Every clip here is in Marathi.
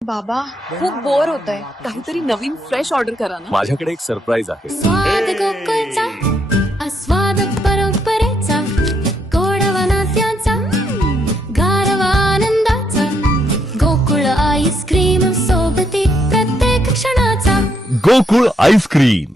बाबा खूप बोर होतंय, काहीतरी नवीन फ्रेश ऑर्डर करा ना. माझ्याकडे एक सरप्राईज आहे. स्वाद गोकुळचा आस्वाद परंपरेचा गोडवा नात्याचा गारवा आनंदाचा गोकुळ आईस्क्रीम सोबती प्रत्येक क्षणाचा गोकुळ आईस्क्रीम.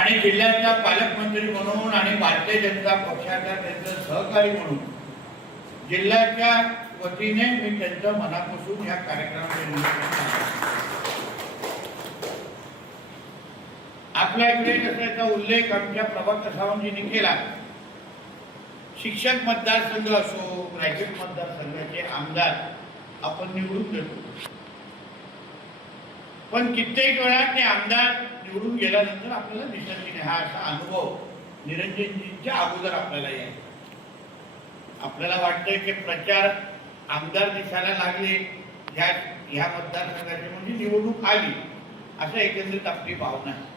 आणि जिल्ह्याचा पालकमंत्री म्हणून आणि भारतीय जनता पक्षाचा त्यांचं सहकारी म्हणून जिल्ह्याच्या वतीने मी त्यांचं मनापासून या कार्यक्रमाचे निमित्त आपल्या इकडे त्याचा उल्लेख आमच्या प्रभाकर सावंतजींनी केला. शिक्षक मतदारसंघ असो, ग्रॅज्युएट मतदारसंघाचे आमदार आपण निवडून देतो, पण कित्येक वेळा ते आमदार निवडून गेल्यानंतर आपल्याला दिसत नाही. हा असा अनुभव निरंजनजींच्या अगोदर आपल्याला येईल. आपल्याला वाटतंय की प्रचार आमदार दिसायला लागले ह्या मतदारसंघाची म्हणजे निवडणूक आली असं एकंदरीत आपली भावना आहे.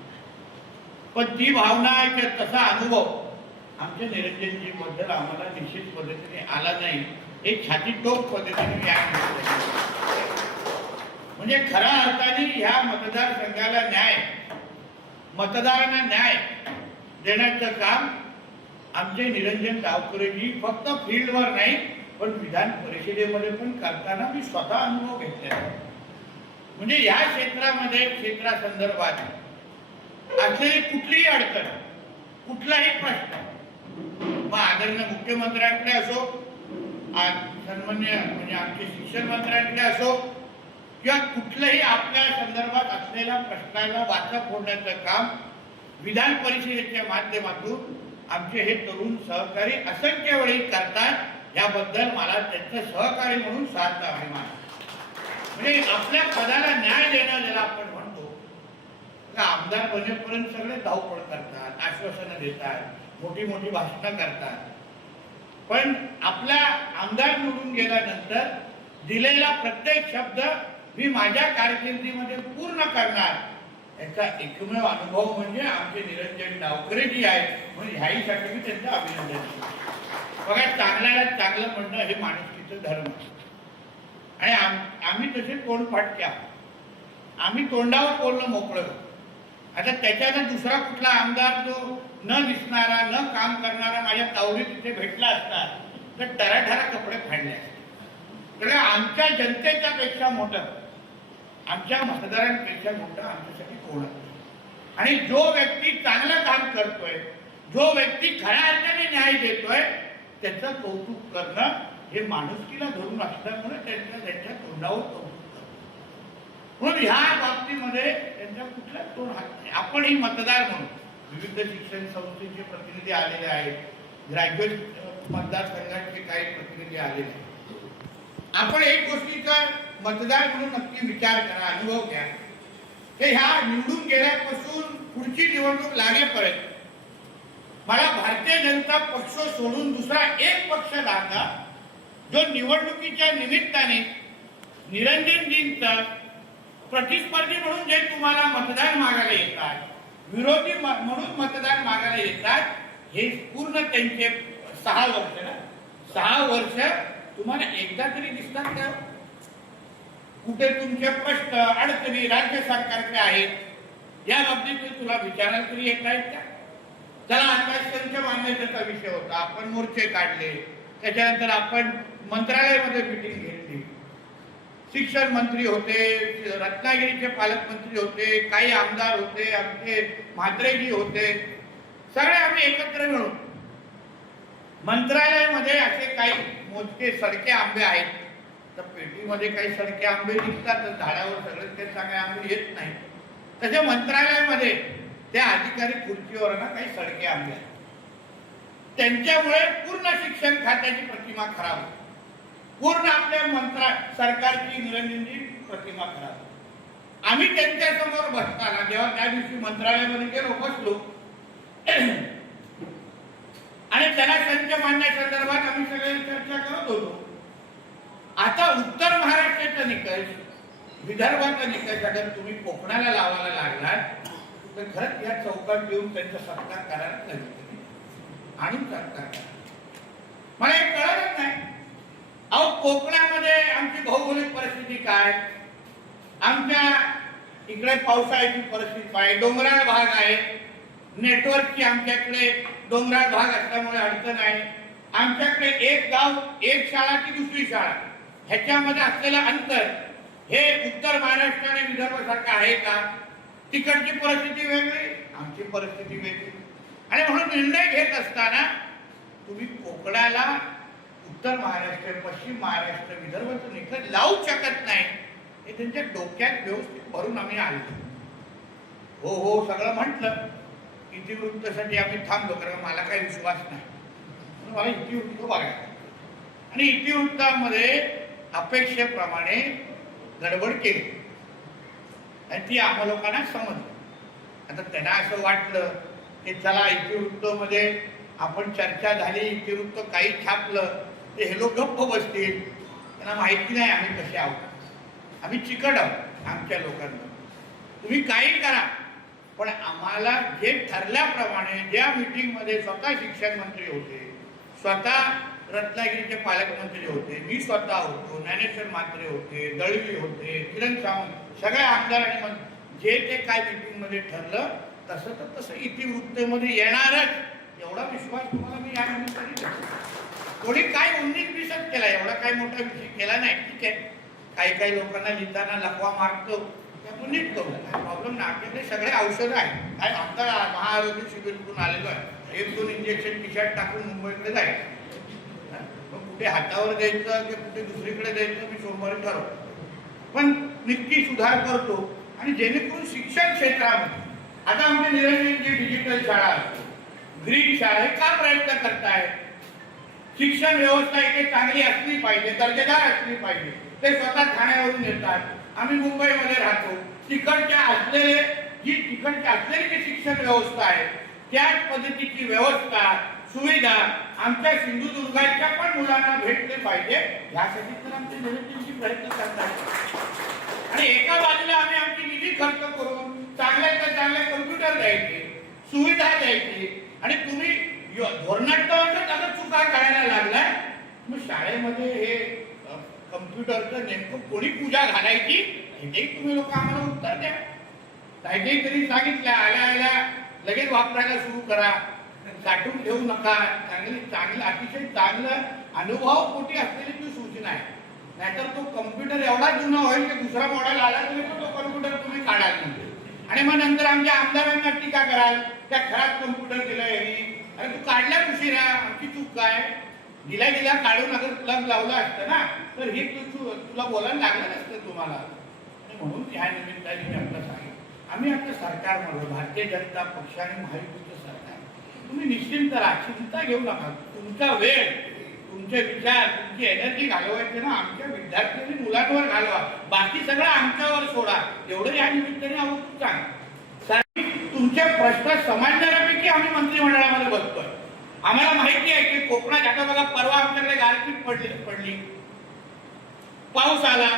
पण ती भावना आहे तसा अनुभव आमच्या निरंजनजी बद्दल आम्हाला निश्चित पद्धतीने आला नाही. एक छाती टोक पद्धतीने या म्हणजे खऱ्या अर्थाने ह्या मतदारसंघाला न्याय, मतदारांना न्याय देण्याचं काम आमचे निरंजन गावकरेजी फक्त फील्डवर नाही पण विधान परिषदेमध्ये पण करताना मी स्वतः अनुभव घेतला. म्हणजे या क्षेत्रामध्ये क्षेत्रासंदर्भात असलेली कुठलीही अडचण, कुठलाही प्रश्न मग आदरणीय मुख्यमंत्र्यांकडे असो, सन्मान्य म्हणजे आमचे शिक्षण मंत्र्यांकडे असो किंवा कुठल्याही आपल्या संदर्भात असलेल्या प्रश्नाला वाचा फोडण्याचं काम विधान परिषदेच्या माध्यमातून आमचे हे तरुण सहकारी असंख्य वेळी करतात. याबद्दल मला त्यांचं सहकारी म्हणून सार्थ अभिमान. म्हणजे आपल्या पदाला न्याय देणं ज्याला आपण म्हणतो, आमदार बनेपर्यंत सगळे धावपळ करतात, आश्वासनं देतात, मोठी मोठी भाषणं करतात, पण आपला आमदार निवडून गेल्यानंतर दिलेला प्रत्येक शब्द मी माझ्या कारकिर्दीमध्ये पूर्ण करणार याचा एकमेव अनुभव म्हणजे आमचे निरंजन गावकरे जी आहेत. म्हणजे ह्याहीसाठी मी त्यांचं अभिनंदन करतो. बघा, चांगल्याला चांगलं म्हणणं हे माणुसकीचं धर्म आहे. आणि आम्ही तसे तोंडफाटके आहोत. आम्ही तोंडावर बोलणं मोकळं. आता त्याच्यानं दुसरा कुठला आमदार जो न दिसणारा, न काम करणारा माझ्या तावडीत तिथे भेटला असता तर टराठरा कपडे फाडले असते. तर आमच्या जनतेच्या पेक्षा मोठं, आमच्या मतदारांपेक्षा मोठं आमच्यासाठी कोण आहे? आणि जो व्यक्ती चांगलं काम करतोय, जो व्यक्ती खऱ्या अर्थाने न्याय देतोय, त्याचं कौतुक करणं हे माणुसकीला धरून असल्यामुळे त्यांच्या तोंडावर कौतुक करतो. म्हणून ह्या बाबतीमध्ये त्यांच्या कुठल्याच तोंड हात नाही. आपणही मतदार म्हणून विविध शिक्षण संस्थेचे प्रतिनिधी आलेले आहेत, ग्रॅज्युएट मतदारसंघाचे काही प्रतिनिधी आलेले आहेत. आपण एक गोष्टीचा मतदार म्हणून नक्की विचार करा, अनुभव घ्या की ह्या निवडून गेल्यापासून पुढची निवडणूक लागेपर्यंत मला भारतीय जनता पक्ष सोडून दुसरा एक पक्ष लागला जो निवडणुकीच्या निमित्ताने निरंजनजींचा प्रतिस्पर्धी म्हणून जे तुम्हाला मतदान मागायला येतात, विरोधी म्हणून मतदान मागायला येतात, हे पूर्ण त्यांचे 6 वर्ष ना, 6 वर्ष तुम्हाला एकदा तरी दिसतात का? कुठे तुमचे प्रश्न अडचणी राज्य सरकारचे आहेत, या बाबतीत तुला विचारायला तरी येत आहेत का? चला, आता संच मान्यतेचा विषय होता, आपण मोर्चे काढले, त्याच्यानंतर आपण मंत्रालयामध्ये मिटिंग घेतली, शिक्षण मंत्री होते, रत्नागिरीचे पालकमंत्री होते, काही आमदार होते, आमचे म्हात्रेजी होते, सगळे आम्ही एकत्र मिळून मंत्रालयामध्ये असे काही मोजके सडके आंबे आहेत. तर पेटीमध्ये काही सडके आंबे निघतात, तर झाडावर सगळे ते चांगले आंबे येत नाही. तसे मंत्रालयामध्ये त्या अधिकारी खुर्चीवर ना काही सडके आंबे आहेत. त्यांच्यामुळे पूर्ण शिक्षण खात्याची प्रतिमा खराब होती, पूर्ण आपल्या सरकारची निरंजनची प्रतिमा खराब होती. आम्ही त्यांच्या समोर बसताना जेव्हा त्या दिवशी मंत्रालयामध्ये गेलो, बसलो आणि त्याला संच मांडण्यासंदर्भात आम्ही सगळे चर्चा करत होतो. आता उत्तर महाराष्ट्राचा निकष, विदर्भाचा निकष अगर तुम्ही कोकणाला लावायला लागलात तर खरंच या चौकात येऊन त्यांचा सत्कार करायला लागेल आणि सत्कार करा. मला हे कळतच नाही. अहो, कोकणामध्ये आमची भौगोलिक परिस्थिती काय, आमच्या इकडे पावसाळ्याची परिस्थिती काय, डोंगराळ भाग आहे, नेटवर्कची आमच्याकडे डोंगराळ भाग असल्यामुळे अडचण आहे. आमच्याकडे एक गाव, एक शाळा की दुसरी शाळा, ह्याच्यामध्ये असलेलं अंतर हे उत्तर महाराष्ट्र आणि विदर्भ सारखं आहे का? तिकडची परिस्थिती वेगळी, आमची परिस्थिती वेगळी. आणि म्हणून निर्णय घेत असताना तुम्ही कोकणाला उत्तर महाराष्ट्र, पश्चिम महाराष्ट्र, विदर्भाचं निकष लावू शकत नाही, हे त्यांच्या डोक्यात व्यवस्थित भरून आम्ही आलो. हो हो सगळं म्हटलं. इतिवृत्तासाठी आम्ही थांबलो, कारण मला काही विश्वास नाही, म्हणून मला इतिवृत्त बघायचं. आणि इतिवृत्तामध्ये अपेक्षेप्रमाणे गडबड केली आणि ती आम्हा लोकांना समजली. आता त्यांना असं वाटलं की चला इतिवृत्तमध्ये आपण चर्चा झाली, इतिवृत्त काही छापलं ते हे लोक गप्प बसतील, त्यांना माहिती नाही आम्ही कसे आहोत, आम्ही चिकट आहोत आमच्या लोकांना. तुम्ही काही करा, पण आम्हाला जे ठरल्याप्रमाणे ज्या मीटिंगमध्ये स्वतः शिक्षण मंत्री होते, स्वतः रत्नागिरीचे पालकमंत्री होते, मी स्वतः होतो, ज्ञानेश्वर म्हात्रे होते, दळवी होते, किरण सावंत, सगळ्या आमदारांनी जे ते काय मीटिंगमध्ये ठरलं तसं तर तसं इतिवृत्तेमध्ये येणारच, एवढा विश्वास तुम्हाला मी या निमित्ताने देतो. कोणी काय उन्नीस दिसत केला, एवढा काय मोठा विषय केला नाही. ठीक आहे, काही लोकांना लिहिताना लकवा मारतो, त्यातून नीट करू, काय प्रॉब्लेम नाही. आपल्याकडे सगळे औषधं आहेत. काय आता महाआरोग्य शिबिरतून आलेलो आहे, 1-2 इंजेक्शन खिशात टाकून मुंबईकडे जायचं, पण कुठे हातावर द्यायचं की कुठे दुसरीकडे द्यायचं मी सोमवारी ठरवतो. पण नक्की सुधार करतो. आणि जेणेकरून शिक्षण क्षेत्रामध्ये आता आमच्या निरंजनची डिजिटल शाळा असते, ग्रीन शाळा, हे का प्रयत्न करताय? शिक्षण व्यवस्था इथे चांगली असली पाहिजे, दर्जेदार असली पाहिजे. ते स्वतः ठाण्यावरून येतात, आम्ही मुंबईमध्ये राहतो, तिकडच्या असलेली जी शिक्षण व्यवस्था आहे त्याच पद्धतीची व्यवस्था, सुविधा आमच्या सिंधुदुर्गाच्या पण मुलांना भेटले पाहिजे, यासाठी तर आमचे निरंजनजी प्रयत्न करतात. आणि एका बाजूला आम्ही आमची निधी खर्च करून चांगल्यात चांगले कम्प्युटर द्यायचे, सुविधा द्यायची, आणि तुम्ही धोरणात्मक चुका करायला लागला शाळेमध्ये हे कम्प्युटरचं नेमकं कोणी पूजा घालायची हे तुम्ही लोक आम्हाला उत्तर द्या. काही तरी सांगितलं आल्या आल्या लगेच वापरायला सुरू करा, साठवून ठेवू नका. चांगलं अतिशय चांगलं अनुभव पोटी असलेली ती सूचना आहे. नाहीतर तो कम्प्युटर एवढा जुना होईल की दुसरा मॉडेल आला तरी तो कम्प्युटर तुम्ही काढाल म्हणजे. आणि मग नंतर आमच्या आमदारांना टीका कराल त्या खराब कम्प्युटर दिलं यांनी. अरे तू काढला उशिरा, आमची चूक काय? दिला काढून अगर तुला लावलं असतं ना तर हे तुला बोलायला लागलं नसतं तुम्हाला. आणि म्हणून ह्या निमित्ताने मी आपलं सांगेन, आम्ही आपलं सरकारमध्ये भारतीय जनता पक्ष आणि महायुतीचं सरकार, तुम्ही निश्चिंत राहा, चिंता घेऊ नका. तुमचा वेळ, तुमचे विचार, तुमची एनर्जी घालवायची ना आमच्या विद्यार्थी मुलांवर घालवा, बाकी सगळं आमच्यावर सोडा. एवढं या निमित्ताने आम्ही सांग. तुमचे प्रश्न समजणाऱ्यापैकी आम्ही मंत्रिमंडळामध्ये बसतोय. आम्हाला माहिती आहे की कोकणात आता बघा परवा आमच्याकडे गारपीट पडली, पाऊस आला.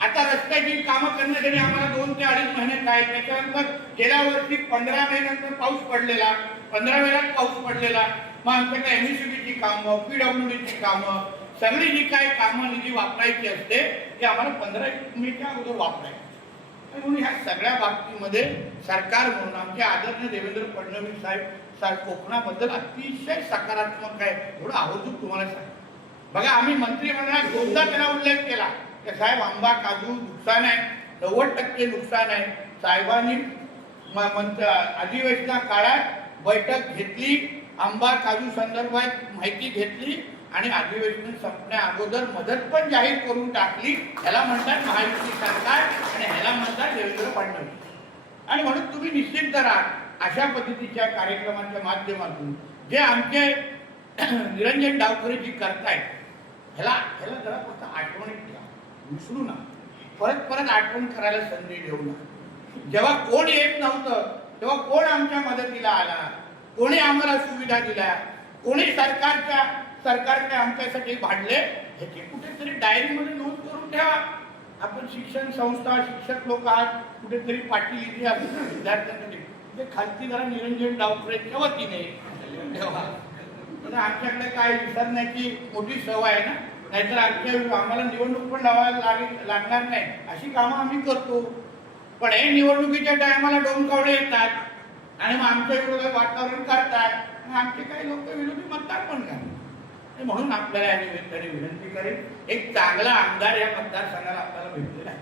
आता रस्त्याची कामं करण्यासाठी आम्हाला 2 ते 2.5 महिने काय. त्याच्यानंतर गेल्या वर्षी 15 मे नंतर पाऊस पडलेला, 15 मेला पाऊस पडलेला. मग आमच्याकडे एमएससीबीची कामं, पीडब्ल्यूडीची कामं, सगळी जी काही कामं निधी वापरायची असते ती आम्हाला 15 मेच्या अगोदर वापरायची. म्हणून ह्या सगळ्या बाबतीमध्ये सरकार म्हणून आमचे आदरणीय देवेंद्र फडणवीस साहेब कोकणाबद्दल अतिशय सकारात्मक आहे. एवढं आवर्जून तुम्हाला सांग. बघा आम्ही मंत्रिमंडळात 2दा त्याला उल्लेख केला की साहेब आंबा काजू नुकसान आहे, 90% नुकसान आहे. साहेबांनी अधिवेशना काळात बैठक घेतली, आंबा काजू संदर्भात माहिती घेतली आणि अधिवेशन संपण्या अगोदर मदत पण जाहीर करून टाकली. ह्याला म्हणतात महायुती सरकार आणि ह्याला म्हणतात देवेंद्र फडणवीस. आणि म्हणून तुम्ही निश्चिंत राहा. अशा पद्धतीच्या कार्यक्रमांच्या माध्यमातून जे आमचे निरंजन डावखरे जी करतायत ह्याला जरा फक्त आठवणीत ठेवा, विसरू ना. परत आठवण करायला संधी देऊ ना. जेव्हा कोण येत नव्हतं तेव्हा कोण आमच्या मदतीला आला, कोणी आम्हाला सुविधा दिल्या, कोणी सरकारने आमच्यासाठी भांडले, ह्याची कुठेतरी डायरीमध्ये नोंद करून ठेवा. आपण शिक्षण संस्था, शिक्षक लोक आहात, कुठेतरी पाटील इथे असतील विद्यार्थ्यांसाठी ते खालती जरा निरंजन डावखरेच्या वतीने ठेवा. आमच्याकडे काय विसरण्याची मोठी सवय आहे ना, नाहीतर आम्हाला निवडणूक पण लावायला लागणार नाही अशी कामं आम्ही करतो. पण हे निवडणुकीच्या टायमाला डोंबकावळे येतात आणि मग आमच्या विरोधात वातावरण करतात आणि आमचे काही लोक विरोधी मतदार पण करतात. म्हणून आपल्याला या निमित्ताने विनंती करेन, एक चांगला आमदार या मतदारसंघाला आपल्याला भेटलेला आहे.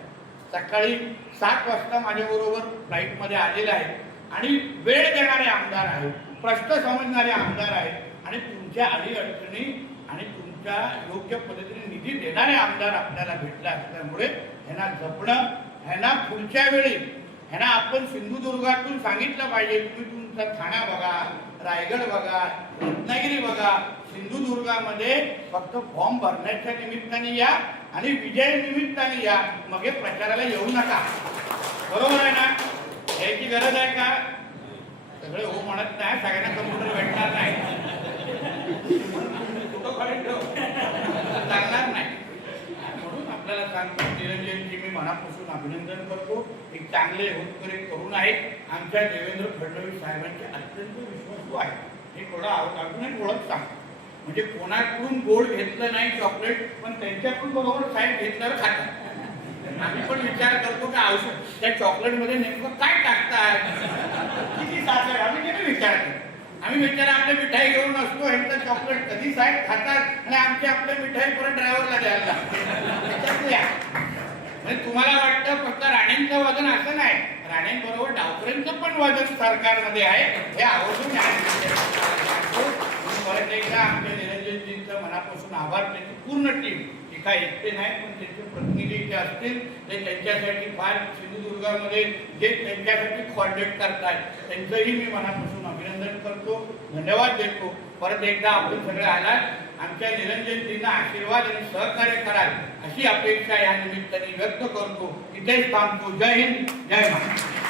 सकाळी 7 वाजता माझ्याबरोबर फ्लाईटमध्ये आलेला आहे आणि वेळ देणारे आमदार आहेत, प्रश्न समजणारे आमदार आहेत आणि तुमच्या अडीअडचणी आणि तुमच्या योग्य पद्धतीने निधी देणारे आमदार आपल्याला भेटले असल्यामुळे ह्यांना जपणं, ह्यांना पुढच्या वेळी ह्यांना आपण सिंधुदुर्गातून सांगितलं पाहिजे, तुम्ही तुमचा ठाणा बघा, रायगड बघा, रत्नागिरी बघा, सिंधुदुर्गामध्ये फक्त फॉर्म भरण्याच्या निमित्ताने या आणि विजय निमित्ताने या, मग हे प्रचाराला येऊ नका. बरोबर आहे ना? याची गरज आहे का? सगळे हो म्हणत नाही, सगळ्यांना कम्प्युटर भेटणार नाही, चालणार नाही. म्हणून आपल्याला सांगतो निरंजनजी मी मनापासून अभिनंदन करतो. एक चांगले होतकरी तरुण आहेत. आमच्या देवेंद्र फडणवीस साहेबांचे अत्यंत विश्वासू आहे. हे थोडा अजून एक ओळख सांग, म्हणजे कोणाकडून गोड घेतलं नाही चॉकलेट, पण त्यांच्याकडून बरोबर साहेब घेतल्यावर खातात. आम्ही पण विचार करतो की औषध त्या चॉकलेटमध्ये नेमकं काय टाकतात, किती साखर, आम्ही कधी विचार करतो. आम्ही विचार आपले मिठाई घेऊन असतो, ह्यांचं चॉकलेट कधी साहेब खातात आणि आमची आपल्या मिठाई परत ड्रायव्हरला द्यायला लागते. म्हणजे तुम्हाला वाटतं फक्त राणेंचं वजन असं नाही, राणेंबरोबर डावखरेंचं पण वजन सरकारमध्ये आहे, हे आवर्जून परत एकदा आमच्या निरंजनजींचं मनापासून आभार. त्यांची पूर्ण टीम, ती काय एकटे नाही पण त्यांचे प्रतिनिधी जे असतील ते त्यांच्यासाठी फार सिंधुदुर्गामध्ये जे त्यांच्यासाठी कॉर्डिनेट करतात त्यांचंही मी मनापासून अभिनंदन करतो, धन्यवाद देतो. परत एकदा आपण सगळे आलात, आमच्या निरंजनजींना आशीर्वाद आणि सहकार्य कराल अशी अपेक्षा या निमित्ताने व्यक्त करतो. इथेच थांबतो. जय हिंद, जय महाराष्ट्र.